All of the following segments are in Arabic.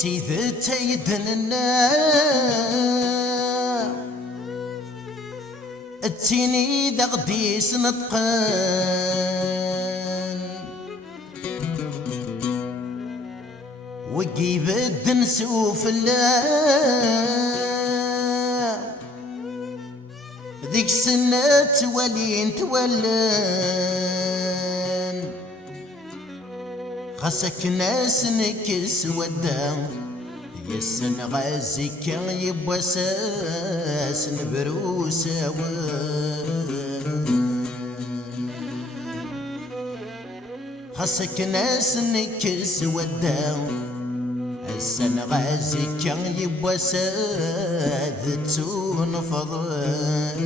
تيذتي دننا التيني ذا غديس نطقان وقيب الدنس وفلا ذيك السنة توالين تولان خاصك ناس نكس ودا يسن غازك يبوساس نبروسا خاصك ناس نكس ودا يسن غازك يبوسا ذتون فضل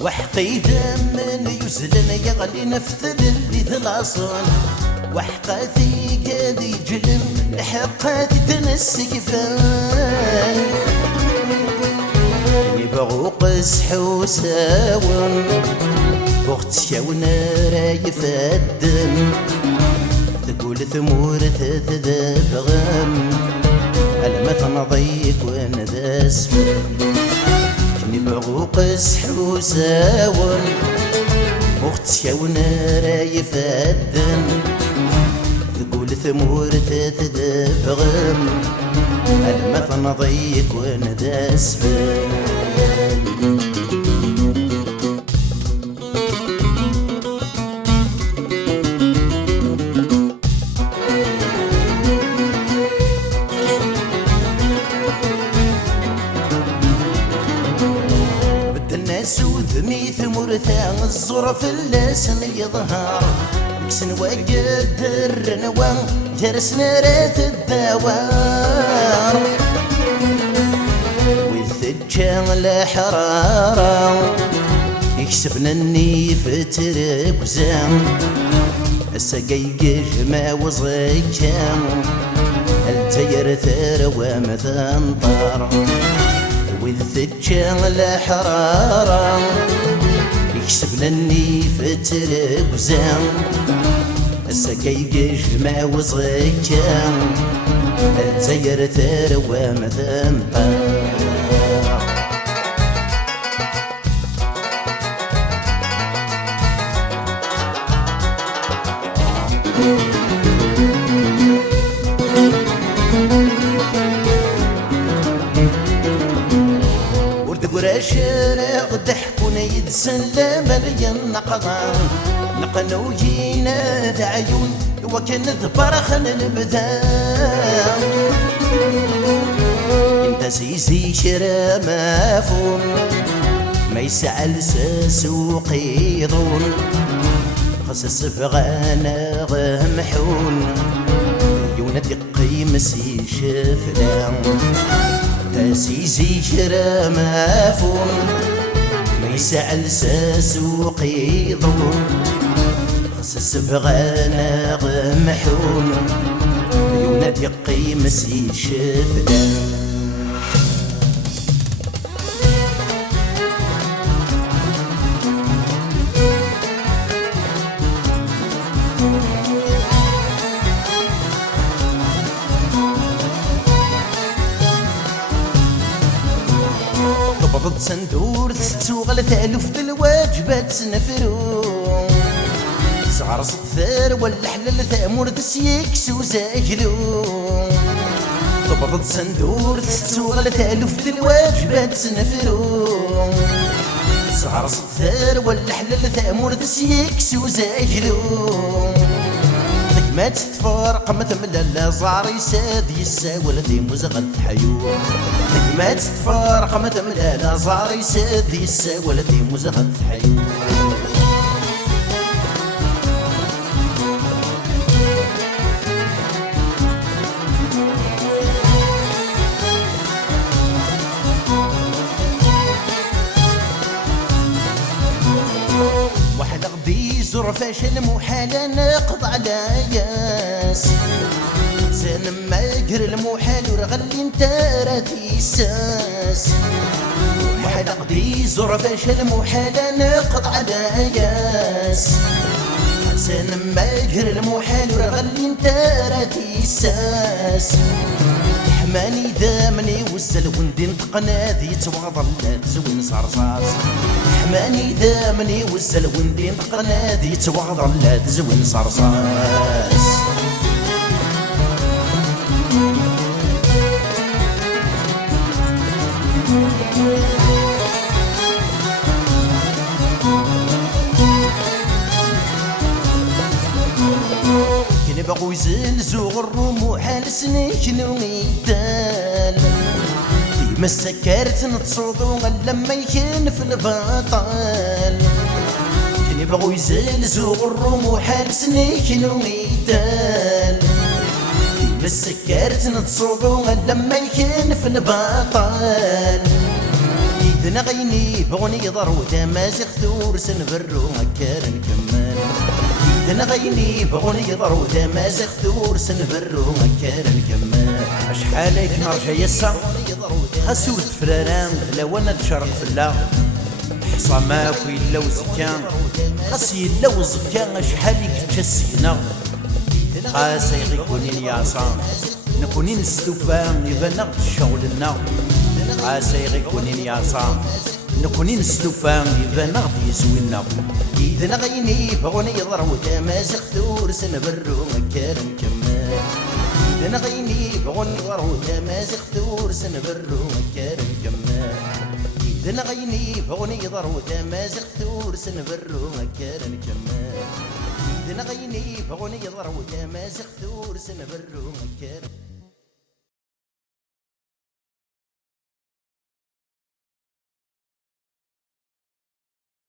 وحقي من يزلن يغلي نفتل اللي ثلاصون وحقاتي قاد يجلم حقاتي تنسقفان يبغوا قسح وساون بغتك ونرايف الدم تقول ثمور تذبغم ألما تنضيك ونداسف نبغوا قسح وساون اختك ونرايف الدم تقول ثمور تذبغم ألما تنضيك ونداسفن سوذمي ثمرثا الزرف اللسن يظهر مكسن وقدر نوام جرسنا رات الدوار والثجان الحرارة يكسبنا النيف تركزان السقيق ما وزكان التير ثروة مثنطر والثجان الحرارة يكسبنا النيف تركزان السقيق ما وصكان الزير ثروة مثنطر شارع ضحكون يتسلى مليان نقضان نقنو جينا ذا عيون وكان ذبرخن البذان انت سيسي شرا مافون ما يسعى سوق يضون خصص بغانا غمحون يونا دقي مسي شفلان تاسيسي شرا مافون ما يسعى سوق يضون خصص بغانا غمحون يونا دقي مسي شفلان ضبط سندور تتوغل ثالوف الواجبات سنفرو صغار صفر والحلال ثامور تسيكس وزاجلو ضبط سندور تتوغل ثالوف الواجبات سنفرو صغار صفر والحلال ثامور تسيكس وزاجلو ما تتفارق ما تملى زعري ساد يساول ذي مزغة حيوة ما تتفارق ما تملى زعري ساد يساول ذي مزغة حيوة زرفاش المحال نقض على ياس زين ما يقر المحال ورغلي انت راتي ساس محال قدي زرفاش المحال نقض على ياس زين ما يقر المحال ورغلي انت راتي ساس حماني دامني وزل وندي نطقنا ذي توغضل لا تزوين صرصاص حماني دامني وزل وندي نطقنا ذي توغضل لا تزوين صرصاص كني باغو يزلزو غرمو حال سنيك نويدال ديما السكرت نتصوضو لما يكون في البطال كني باغو يزلزو غرمو حال سنيك نويدال ديما السكرت نتصوضو لما يكون في البطال إذا غيني بغني ضرو تمازيغ ثور سنبرو هكا نكمل إذا غيني بغني ضرو تمازيغ ثور سنبرو هكا نكمل أشحالك نرجع يسا خسود فراران لوانا تشرق فلا حصى ماك يلا وزكان خاص يلا وزكان أشحالك تشسينا خاص يغيكونين يعصان نكونين السلوفان يبان شغلنا خاص يغيكونين يعصان نكونين السلوفان يبان غدي يزوينا إذا غيني بغني ضرو تمازيغ ثور سنبرو هكا نكمل إذا غيني بغني ضرو تمازيغ ثور سنبرو هكا نكمل إذا غيني بغني ضرو تمازيغ ثور سنبرو هكا نكمل إذا غيني بغني ضرو تمازيغ ثور سنبرو هكا